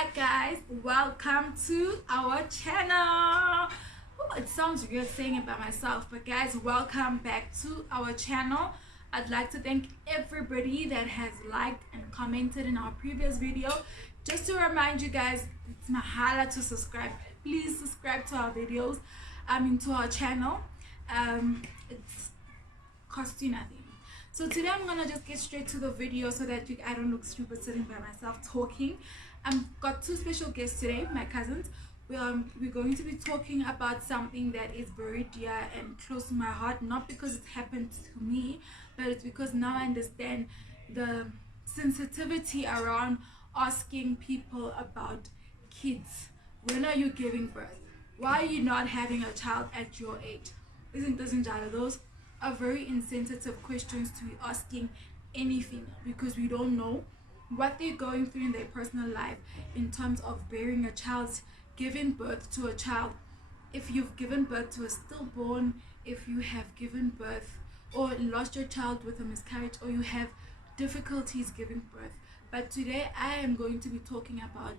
Alright guys, welcome to our channel. Oh, it sounds weird saying it by myself, but guys, welcome back to our channel. I'd like to thank everybody that has liked and commented in our previous video. Just to remind you guys, it's mahala to subscribe. Please subscribe to our videos, to our channel. It's cost you nothing. So today I'm gonna just get straight to the video so that I don't look stupid sitting by myself talking. I've got two special guests today, my cousins. We're going to be talking about something that is very dear and close to my heart, not because it happened to me, but it's because now I understand the sensitivity around asking people about kids. When are you giving birth? Why are you not having a child at your age? Isn't those are very insensitive questions to be asking any female, because we don't know what they're going through in their personal life in terms of bearing a child, giving birth to a child. If you've given birth to a stillborn, if you have given birth or lost your child with a miscarriage, or you have difficulties giving birth. But today I am going to be talking about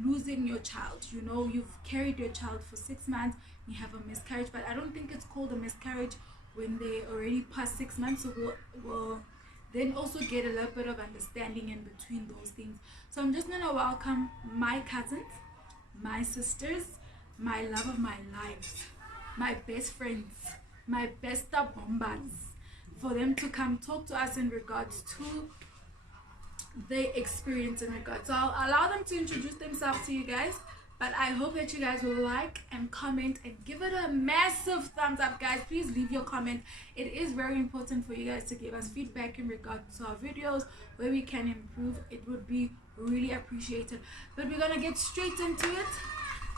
losing your child. You know, you've carried your child for 6 months, you have a miscarriage, but I don't think it's called a miscarriage when they already past 6 months. So we'll then also get a little bit of understanding in between those things. So I'm just gonna welcome my cousins, my sisters, my love of my life, my best friends, my best bombers, for them to come talk to us in regards to their experience in regards. So I'll allow them to introduce themselves to you guys, but I hope that you guys will like and comment and give it a massive thumbs up, guys. Please leave your comment. It is very important for you guys to give us feedback in regards to our videos, where we can improve. It would be really appreciated. But we're gonna get straight into it.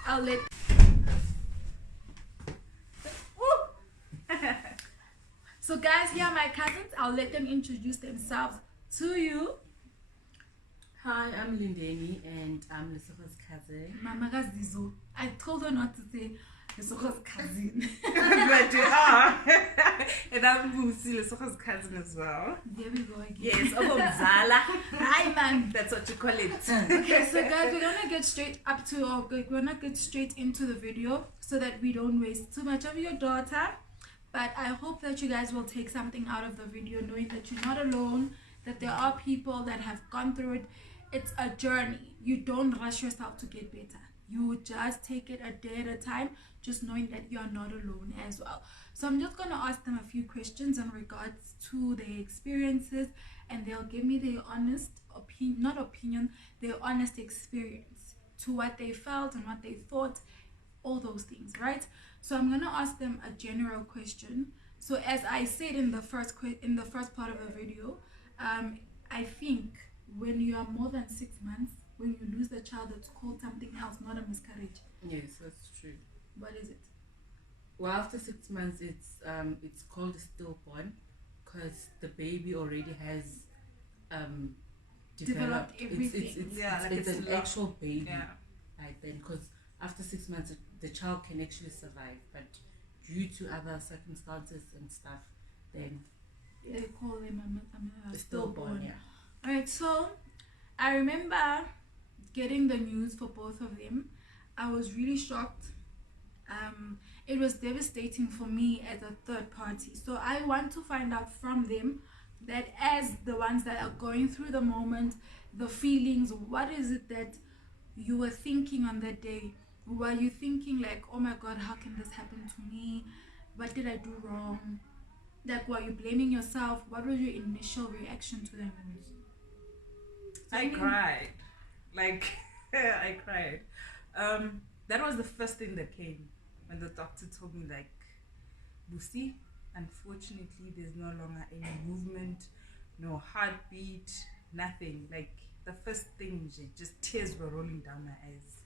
I'll let so guys, here are my cousins. I'll let them introduce themselves to you. Hi, I'm Lindeni and I'm Lesego's cousin. Mama Gazizo. I told her not to say Lesego's cousin. But you are. And I'm Lesego's cousin as well. There we go again. Yes, AboMzala. Hi man. That's what you call it. Okay, so guys, we're gonna get straight into the video so that we don't waste too much of your daughter. But I hope that you guys will take something out of the video, knowing that you're not alone, that there are people that have gone through it. It's a journey. You don't rush yourself to get better. You just take it a day at a time, just knowing that you're not alone as well. So I'm just going to ask them a few questions in regards to their experiences, and they'll give me their honest their honest experience to what they felt and what they thought, all those things, right? So I'm going to ask them a general question. So as I said in the first part of the video, I think when you are more than 6 months, when you lose the child, it's called something else, not a miscarriage. Yes, that's true. What is it? Well, after 6 months, it's called a stillborn, because the baby already has Developed everything. It's an actual baby. Yeah. Right then, because after 6 months, the child can actually survive, but due to other circumstances and stuff, then They call them a stillborn. Yeah. Alright, so I remember getting the news for both of them. I was really shocked. It was devastating for me as a third party. So I want to find out from them, that as the ones that are going through the moment, the feelings, what is it that you were thinking on that day? Were you thinking like, oh my God, how can this happen to me? What did I do wrong? Like, were you blaming yourself? What was your initial reaction to the news? I cried. Like, I cried. That was the first thing that came when the doctor told me, like, Lucy, unfortunately, there's no longer any movement, no heartbeat, nothing. Like, the first thing, just tears were rolling down my eyes.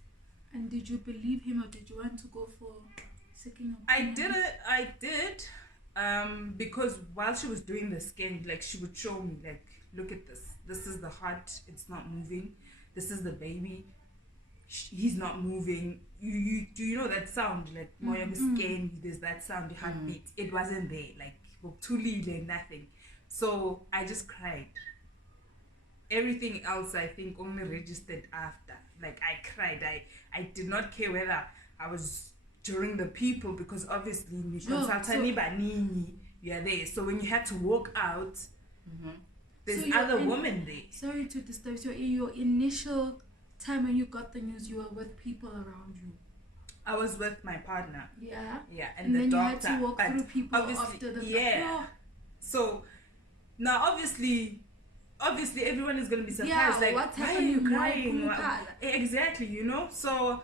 And did you believe him, or did you want to go for second I opinion? did. Because while she was doing the scan, like, she would show me, like, look at this. This is the heart. It's not moving. This is the baby. He's not moving. Do you know that sound? Like, moya scan, there's that sound, the heartbeat. It wasn't there. Like, nothing. So I just cried. everything else I think only registered after. Like I cried. I did not care whether I was during the people, because obviously you are there. So when you had to walk out, there's other women there. Sorry to disturb. So in your initial time when you got the news, you were with people around you. I was with my partner. Yeah. Yeah, and the then doctor. You had to walk through people after the So now obviously everyone is gonna be surprised. Yeah, like, what's why happening? Are you crying? Exactly, you know. So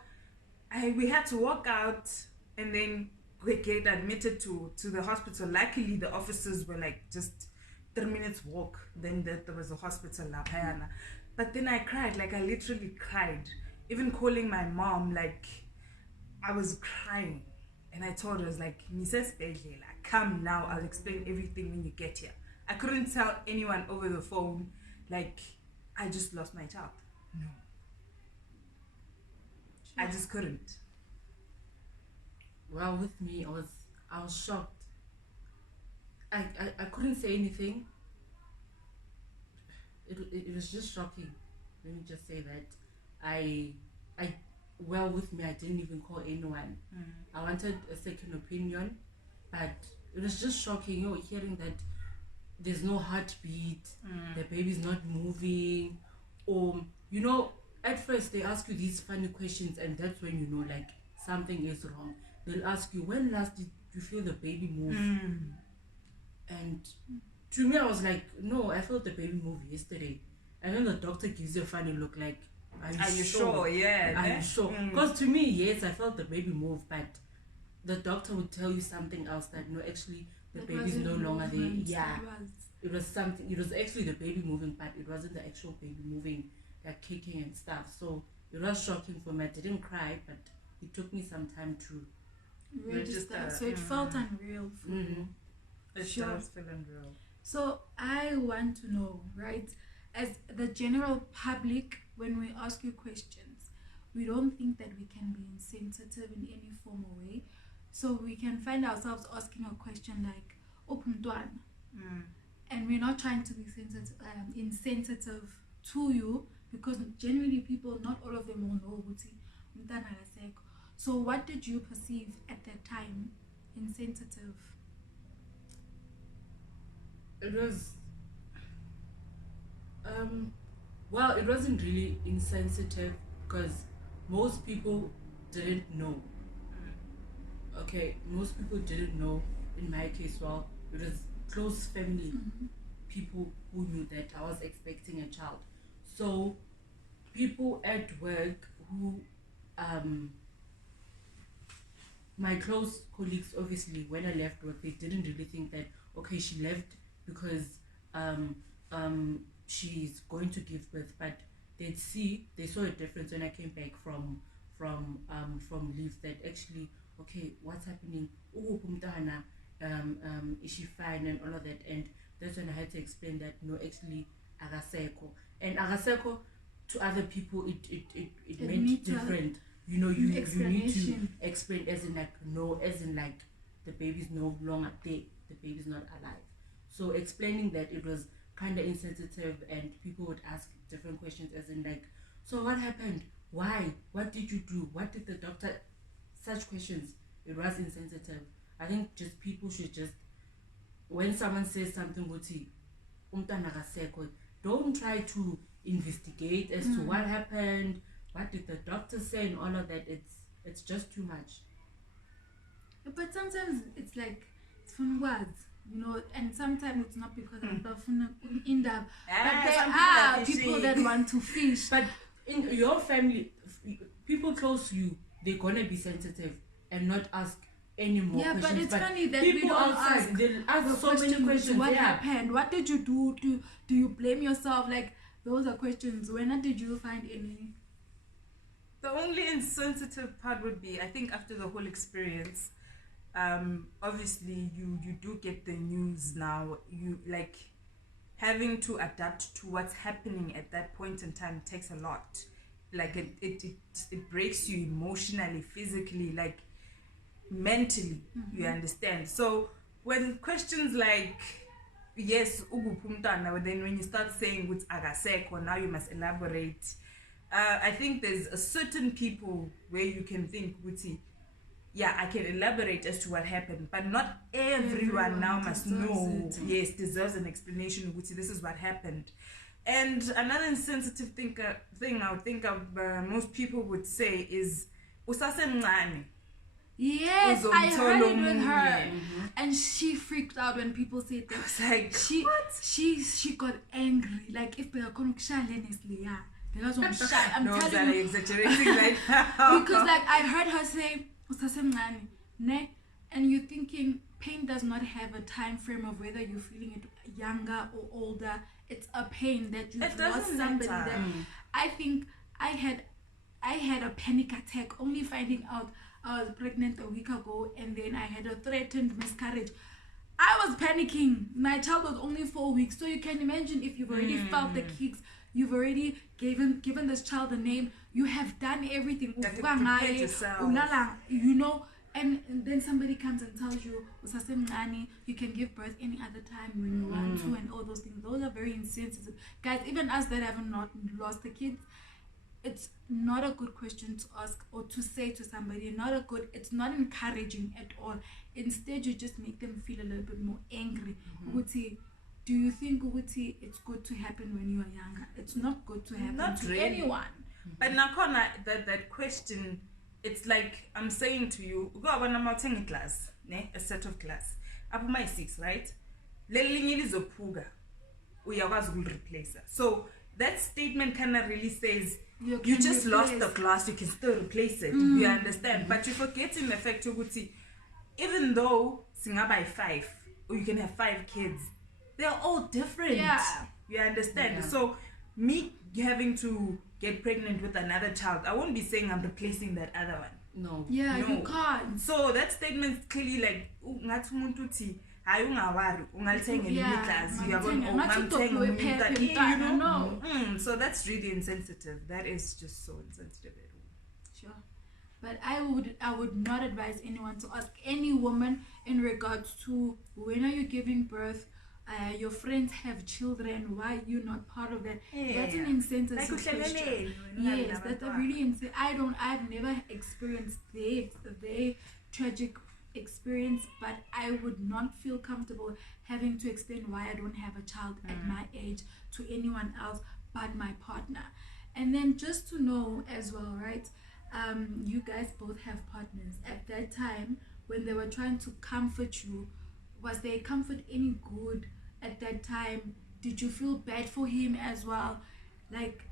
we had to walk out and then we get admitted to the hospital. Luckily, the officers were like just 3 minutes walk. Then there was a hospital, La Payana. But then I cried, like I literally cried. Even calling my mom, like I was crying. And I told her, I was like, Mrs. Bedlela, come now, I'll explain everything when you get here. I couldn't tell anyone over the phone, like, I just lost my child. No. Sure. I just couldn't. Well, with me, I was shocked. I couldn't say anything. It was just shocking. Let me just say that. Well, with me, I didn't even call anyone. I wanted a second opinion, but it was just shocking, hearing that there's no heartbeat, the baby's not moving, or, at first they ask you these funny questions, and that's when you know, like, something is wrong. They'll ask you, when last did you feel the baby move? And to me, I was like, no, I felt the baby move yesterday. And then the doctor gives you a funny look, like, are you sure? Yeah. Are you sure? Because to me, yes, I felt the baby move, but the doctor would tell you something else, that no, actually the baby's no longer there. Yeah, it was something. It was actually the baby moving, but it wasn't the actual baby moving, like kicking and stuff. So it was shocking for me. I didn't cry, but it took me some time to register. So it felt unreal for you. It does feel unreal. So I want to know, right? As the general public, when we ask you questions, we don't think that we can be insensitive in any form or way. So we can find ourselves asking a question like, Opumtuan. And we're not trying to be insensitive to you, because generally people, not all of them will know Uti. So what did you perceive at that time insensitive? It was well, it wasn't really insensitive, because most people didn't know. Okay, most people didn't know. In my case, well, it was close family people who knew that I was expecting a child. So people at work who my close colleagues, obviously, when I left work, they didn't really think that, okay, she left because she's going to give birth, but they saw a difference when I came back from leave, that actually, okay, what's happening? Is she fine and all of that? And that's when I had to explain that no, actually, Lesego. And Lesego, to other people, it meant different. You need to explain, as in like, no, as in like, the baby's no longer there, the baby's not alive. So explaining that, it was kind of insensitive, and people would ask different questions, as in like, so what happened? Why? What did you do? What did the doctor? Such questions. It was insensitive. I think just people should just, when someone says something, don't try to investigate as to what happened, what did the doctor say, and all of that. It's just too much. But sometimes it's like, it's fun words, and sometimes it's not because of the end up. But there are people that want to fish. But in your family, people close to you, they're gonna be sensitive and not ask any more questions. But it's funny that people we don't outside, they'll ask so many questions. What happened? What did you do? Do you blame yourself? Like, those are questions. When did you find any? The only insensitive part would be, I think, after the whole experience, obviously you do get the news now. You like having to adapt to what's happening at that point in time takes a lot. Like it breaks you emotionally, physically, like mentally. You understand? So when questions like, yes, ugupumtana, but then when you start saying what's agaseko, now you must elaborate. I think there's a certain people where you can think, Guti, yeah, I can elaborate as to what happened, but not everyone now must know. Yes, deserves an explanation. Guti, this is what happened. And another insensitive thing I would think of most people would say is usasemncane. Yes, I heard it with her, and she freaked out when people said that. I was like, she got angry. Like if I'm telling you, exaggerating right now. because like I heard her say usasemncane, ne, and you're thinking pain does not have a time frame of whether you're feeling it younger or older. It's a pain that you've lost somebody. That I think I had a panic attack only finding out I was pregnant a week ago, and then I had a threatened miscarriage. I was panicking. My child was only 4 weeks, so you can imagine if you've already felt the kicks, you've already given this child a name, you have done everything. You know, and then somebody comes and tells you, you can give birth any other time when you want to, and all those things. Those are very insensitive. Guys, even us that have not lost the kids, it's not a good question to ask or to say to somebody. It's not encouraging at all. Instead, you just make them feel a little bit more angry. Do you think it's good to happen when you are younger? It's not good to happen to anyone. But Nakona, that question, it's like I'm saying to you, go when I'm out in class, a set of class. Up my 6, right? Lelinyi is a puga. We are will replace her. So that statement kind of really says you just lost the class, you can still replace it. You understand? But you're forgetting the fact, even though Singa by 5, or you can have 5 kids, they're all different. Yeah. You understand? Yeah. So me having to get pregnant with another child, I won't be saying I'm replacing that other one. No. Yeah, No. you can't. So that statement is clearly like, so that's really insensitive. That is just so insensitive. Sure. But I would not advise anyone to ask any woman in regards to when are you giving birth, your friends have children, why are you not part of that? That's an insensitive question. Yes, that's a really insane. I've never experienced their tragic experience, but I would not feel comfortable having to explain why I don't have a child at my age to anyone else but my partner. And then just to know as well, right? You guys both have partners. At that time, when they were trying to comfort you, was their comfort any good at that time? Did you feel bad for him as well? Like,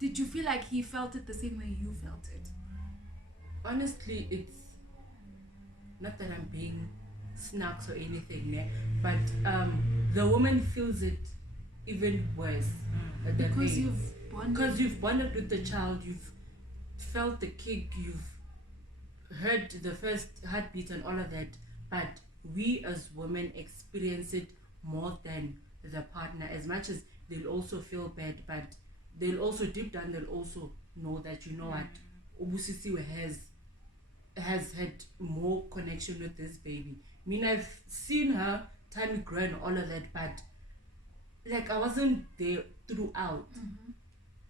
did you feel like he felt it the same way you felt it? Honestly, it's not that I'm being snarks or anything, but the woman feels it even worse at that because age. you've bonded with the child, you've felt the kick, you've heard the first heartbeat and all of that, but we as women experience it more than the partner. As much as they'll also feel bad, but they'll also deep down they'll also know that, you know what, Ubusisiwe has had more connection with this baby. I mean, I've seen her time grow and all of that, but like I wasn't there throughout.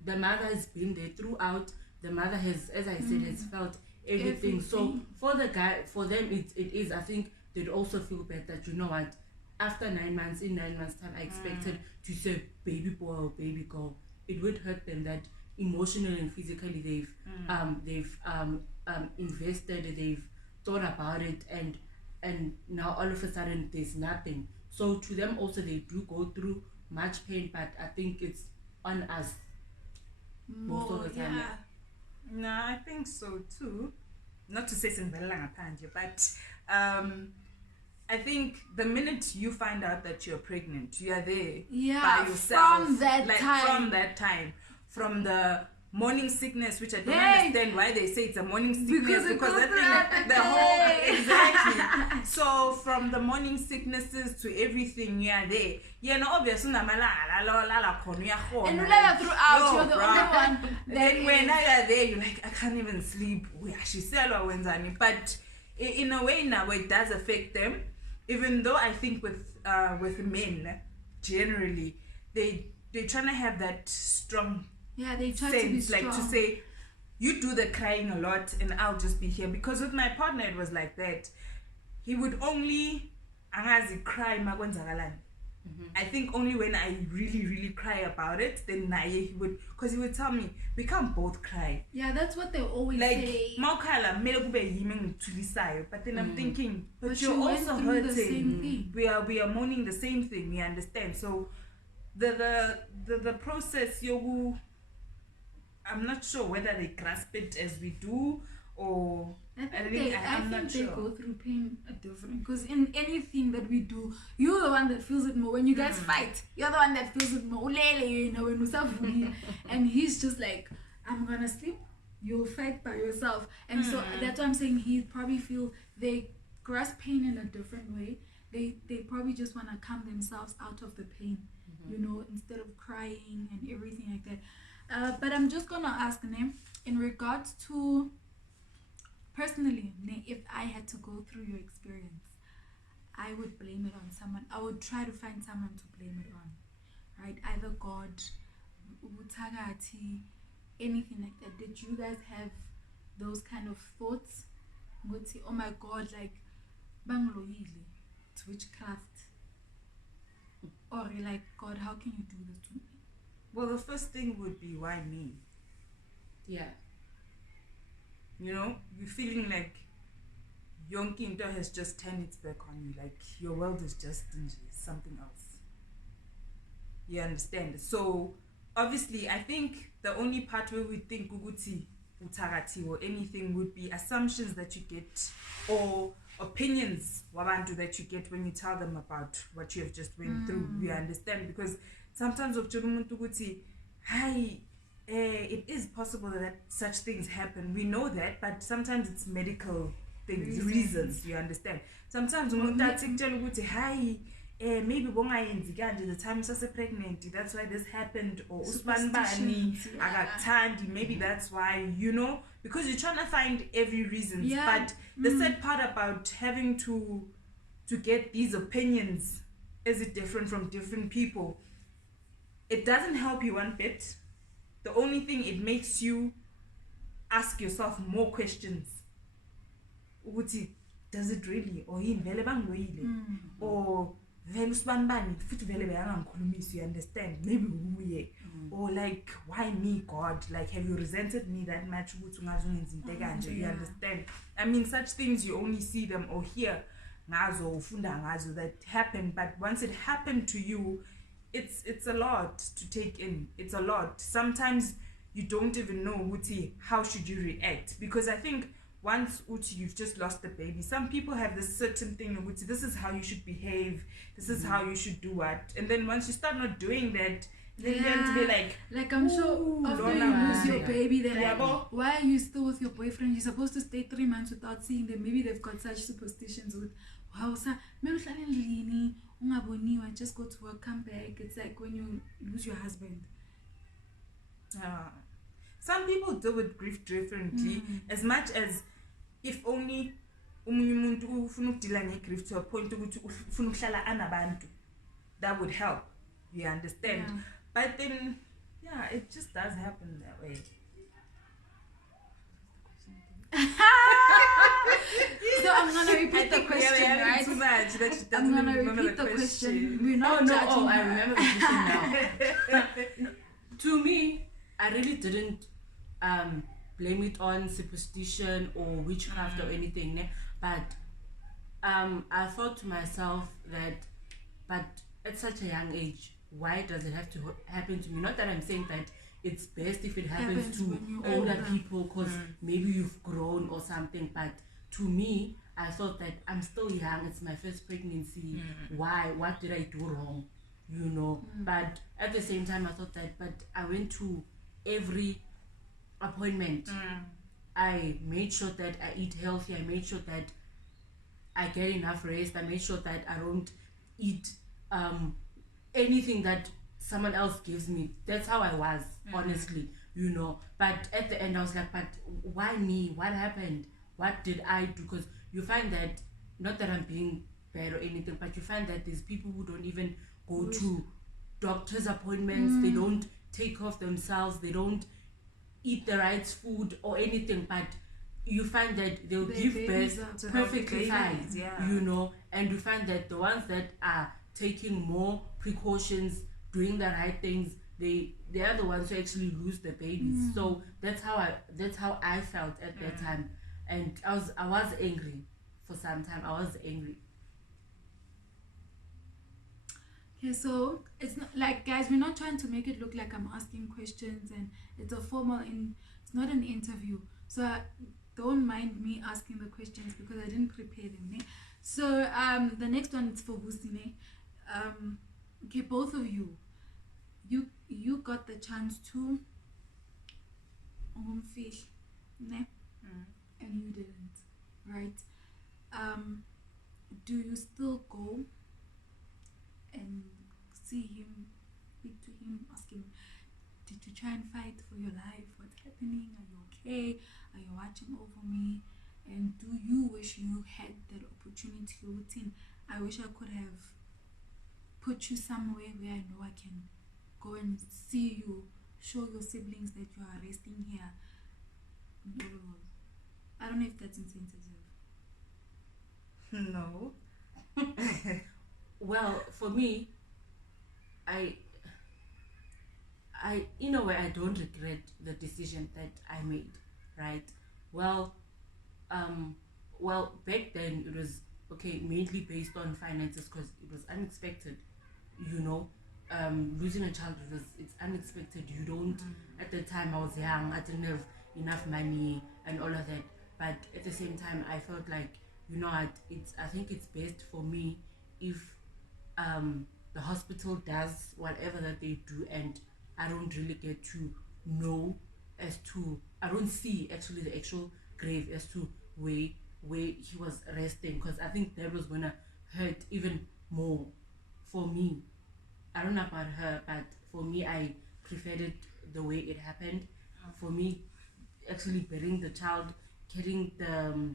The mother has been there throughout. The mother has, as I said, has felt everything. So for the guy, for them, it is. I think they'd also feel bad that, you know what, after 9 months, in 9 months' time, I expected to say baby boy or baby girl. It would hurt them that emotionally and physically they've invested, they've thought about it, and now all of a sudden there's nothing. So to them also they do go through much pain, but I think it's on us most of the time. No, I think so too. Not to say but I think the minute you find out that you're pregnant, you are there by yourself. From that time. From the morning sickness, which I don't understand why they say it's a morning sickness, because that thing, the whole exactly. So from the morning sicknesses to everything, you are there. Yeah, no, obviously, and throughout, you're the only one. Then when I are there, you're like, I can't even sleep. But in a way now, it does affect them. even though I think with men generally they're trying to have that strong they try sense, to be strong. like to say you do the crying a lot and I'll just be here. Because with my partner it was like that. He would only angazi cry makwenzakalan. I think only when I really cry about it, then naye he would, because he would tell me we can't both cry. Yeah, that's what they always Like say. mawukhala kumele kube yimi engithulisayo. But then I'm thinking, but you're you went also through the hurting. same thing. We are mourning the same thing. We understand. So the process yogu, I'm not sure whether they grasp it as we do or I think I'm not they sure. go through pain different, because in anything that we do, you're the one that feels it more. When you guys fight, you're the one that feels it more. Ulele, you know, when Usafuni, and he's just like, I'm gonna sleep, you'll fight by yourself. And so that's why I'm saying he probably feel they grasp pain in a different way. They probably just want to calm themselves out of the pain, you know, instead of crying and everything like that. But I'm just gonna ask Name in regards to, personally, if I had to go through your experience, I would blame it on someone. I would try to find someone to blame it on, right? Either God, Utagati, anything like that. Did you guys have those kind of thoughts? Oh my God, like, bangloyile to witchcraft, or like, God, how can you do this to me? Well, the first thing would be, why me? Yeah. You know, you're feeling like Yonkinto has just turned its back on you, like your world is just something else. You understand? So obviously I think the only part where we think Guguti Utagati or anything would be assumptions that you get or opinions wabantu that you get when you tell them about what you have just went through. You understand? Because sometimes of Guguti, hi, it is possible that such things happen. We know that, but sometimes it's medical things, reasons. You understand? Sometimes hi, maybe the time you're pregnant, that's why this happened, or maybe that's why, you know, because you're trying to find every reason. But the sad part about having to get these opinions, is it different from different people? It doesn't help you one bit. The only thing, it makes you ask yourself more questions. Does it really? Or or you understand? Maybe or like, why me, God? Like, have you resented me that much? You understand? I mean, such things you only see them or hear that happen, but once it happened to you, it's a lot to take in. It's a lot. Sometimes you don't even know how should you react, because I think once you've just lost the baby, some people have this certain thing of this is how you should behave, this is how you should do what, and then once you start not doing that, then to be like I'm sure after you lose your baby, they're like, why are you still with your boyfriend? You're supposed to stay 3 months without seeing them. Maybe they've got such superstitions with, wow, just go to work, come back. It's like when you lose your husband. Some people deal with grief differently. As much as if only umuntu ufuna ukudila ngegrief to a point ukuthi ufuna ukuhlala anabantu, that would help. You understand? But then it just does happen that way. So I'm gonna repeat the question, right? Too much that she doesn't I'm gonna remember repeat the question. We're not judging. I remember the question now. To me, I really didn't blame it on superstition or witchcraft or anything, né? But I thought to myself that, but at such a young age, why does it have to happen to me? Not that I'm saying that it's best if it happens to older people, because maybe you've grown or something, but to me, I thought that I'm still young, it's my first pregnancy, why, what did I do wrong, you know? But at the same time, I thought that, but I went to every appointment. I made sure that I eat healthy, I made sure that I get enough rest, I made sure that I don't eat anything that someone else gives me. That's how I was, honestly, you know. But at the end I was like, but why me? What happened? What did I do? Because you find that, not that I'm being bad or anything, but you find that there's people who don't even go to doctor's appointments, they don't take off themselves, they don't eat the right food or anything, but you find that they'll give birth perfectly fine, you know, and you find that the ones that are taking more precautions, doing the right things, they are the ones who actually lose the babies. So that's how I felt at that time, and I was angry for some time. I was angry. Okay, so it's not like, guys, we're not trying to make it look like I'm asking questions and it's a formal it's not an interview. So don't mind me asking the questions because I didn't prepare them. Ne? So the next one is for Busine. Okay, both of you got the chance to fish, ne? And you didn't, right? Do you still go and see him, speak to him, ask him, did you try and fight for your life? What's happening? Are you okay? Are you watching over me? And do you wish you had that opportunity routine? I wish I could have put you somewhere where I know I can go and see you, show your siblings that you are resting here. I don't know if that's insensitive. No. Well, for me, I in a way I don't regret the decision that I made, right? Well, back then it was okay, mainly based on finances because it was unexpected, you know. Losing a child it's unexpected. You don't at the time I was young, I didn't have enough money and all of that. But at the same time I felt like, you know what, I think it's best for me if the hospital does whatever that they do and I don't really get to know as to, I don't see actually the actual grave as to where he was resting, because I think that was gonna hurt even more for me. I don't know about her, but for me I preferred it the way it happened. For me, actually burying the child, getting the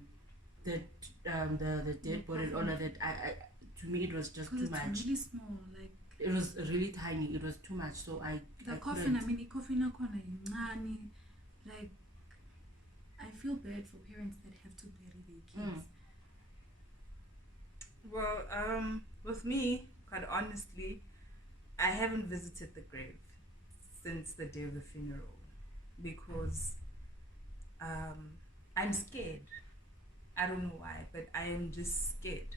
dead body and all of that, I to me it was just too much. It's really small, like it was really tiny. It was too much. So the coffin. I mean, the coffin like I feel bad for parents that have to bury their kids. Well, with me, quite honestly, I haven't visited the grave since the day of the funeral because I'm scared. I don't know why, but I am just scared.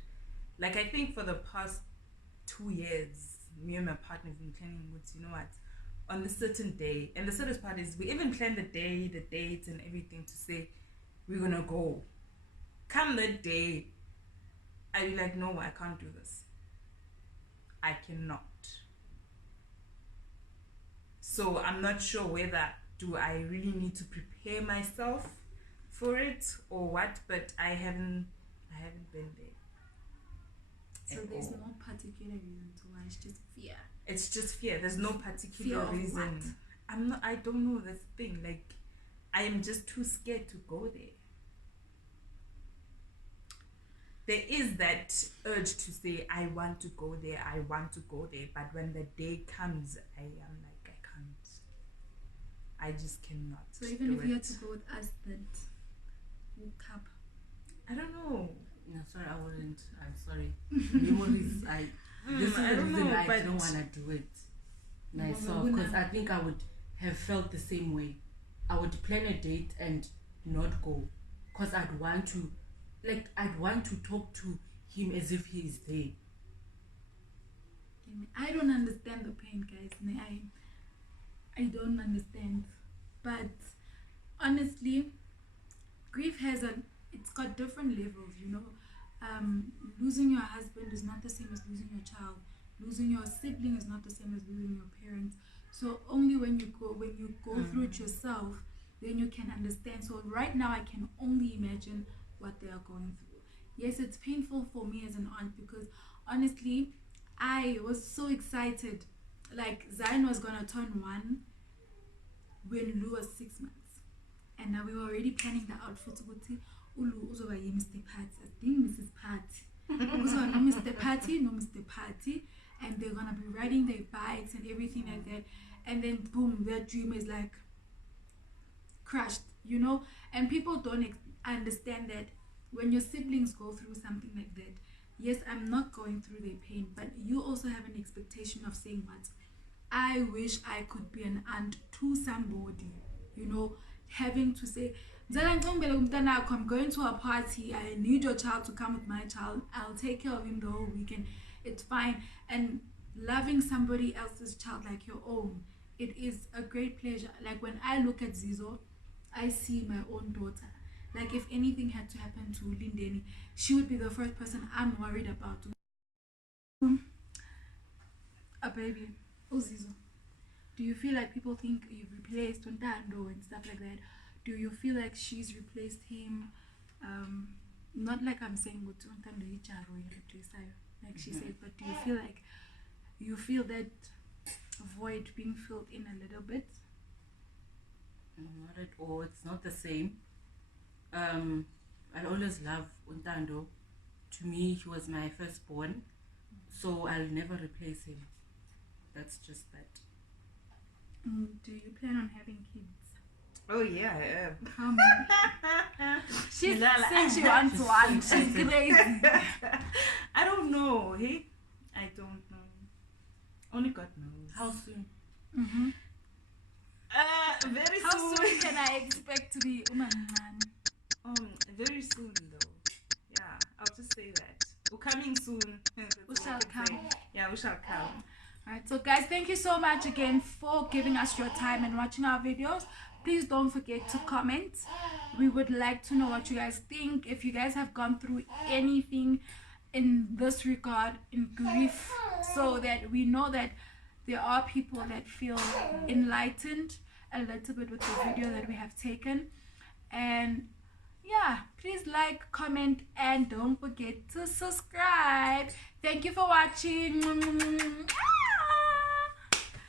Like, I think for the past 2 years, me and my partner have been planning with, you know what, on this certain day. And the saddest part is we even planned the day, the dates and everything to say we're going to go. Come that day, I'd be like, no, I can't do this. I cannot. So I'm not sure whether do I really need to prepare myself for it or what, but I haven't been there. So there's no particular reason to why, it's just fear. It's just fear. There's no particular reason. What? I don't know this thing. Like, I am just too scared to go there. There is that urge to say, I want to go there, but when the day comes, I am like, I can't. I just cannot. So even if you had to go with us, that woke up. I don't know. No, sorry, I wouldn't. I'm sorry. Memories, this is the reason I don't want to do it myself, because I think I would have felt the same way. I would plan a date and not go, because I'd want to talk to him as if he is there. I don't understand the pain, guys. I don't understand. But honestly, grief it's got different levels, you know. Losing your husband is not the same as losing your child. Losing your sibling is not the same as losing your parents. So only when you go through it yourself, then you can understand. So right now I can only imagine what they are going through. Yes, it's painful for me as an aunt because honestly, I was so excited. Like, Zion was gonna turn 1 when Lou was 6 months, and now we were already planning the outfits. Ulu uzoba Mr. Pat, I think Mrs. Pat. Also, no Mr. Party, no Mr. Party, and they're gonna be riding their bikes and everything like that, and then boom, their dream is like crushed, you know. And people don't understand that when your siblings go through something like that, yes, I'm not going through their pain, but you also have an expectation of saying, what, I wish I could be an aunt to somebody, you know, having to say, I'm going to a party, I need your child to come with my child, I'll take care of him the whole weekend, it's fine. And loving somebody else's child like your own, it is a great pleasure. Like when I look at Zizo, I see my own daughter. Like if anything had to happen to Lindeni, she would be the first person I'm worried about. A baby. Oh, Zizo. Do you feel like people think you've replaced Ontando and stuff like that? Do you feel like she's replaced him? Not like I'm saying what Ontando like she said, but do you feel that void being filled in a little bit? Not at all. It's not the same. I always love Untando. To me, he was my firstborn, so I'll never replace him. That's just that. Do you plan on having kids? Oh yeah, I am. How many? She's saying she wants one. She's crazy. I don't know. Hey, I don't know. Only God knows. How soon? Mm-hmm. Very How soon. soon can I expect to be Umancane? Very soon though. Yeah, I'll just say that. We're coming soon. We shall come. Yeah, we shall come. Alright, so guys, thank you so much again for giving us your time and watching our videos. Please don't forget to comment. We would like to know what you guys think. If you guys have gone through anything in this regard, in grief, so that we know that there are people that feel enlightened a little bit with the video that we have taken. And yeah, please like, comment, and don't forget to subscribe. Thank you for watching.